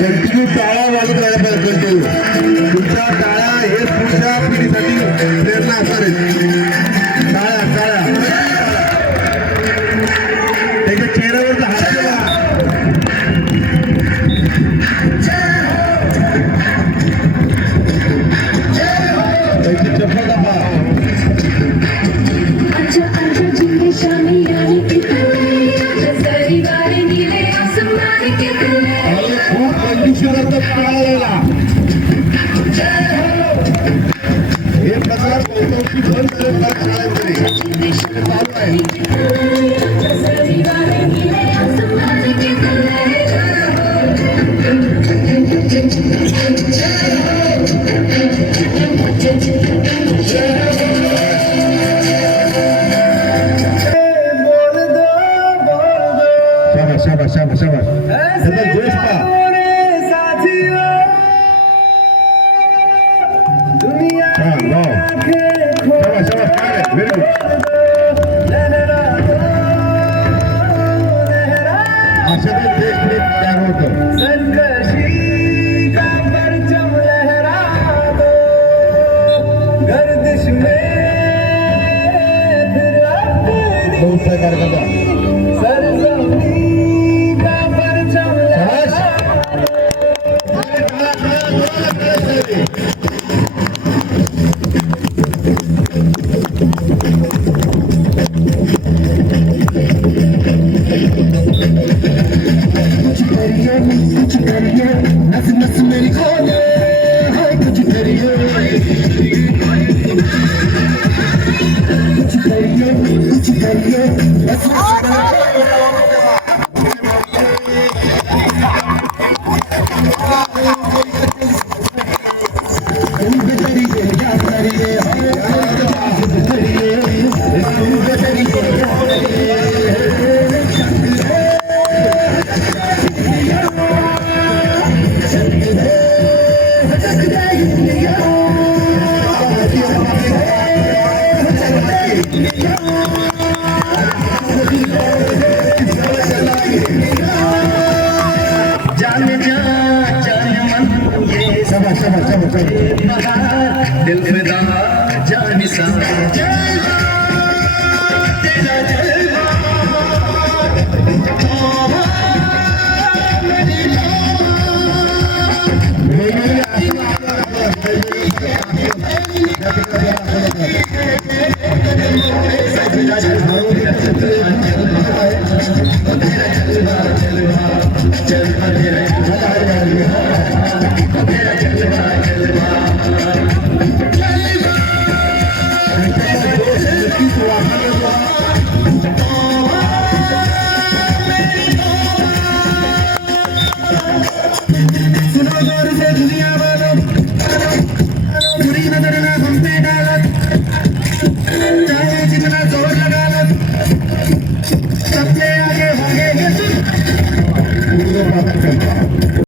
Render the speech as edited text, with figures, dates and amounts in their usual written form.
कंटिन्यू टाळा वाजत राहायला पाहिजे. कंटिन्यू तुमच्या टाळा हे पुढच्या पिढीसाठी प्रेरणा असणार आहेत. टाळ्या टाळ्या त्याच्या चेहऱ्यावरचा हात बघा. त्याची चप्पल दाबा. खूप कंडिशनरचा टाळा हे प्रकार बहुतांशी बंद शाळेमध्ये चालू आहे. शाबाश शाबाश शाबाश त्याचा जोश पहा. छान वाव शाबाश शाबाश व्हेरी गुड. अशातच देश तयार होतं. बहुत सहकार करता. दिल फिदा जान सा चल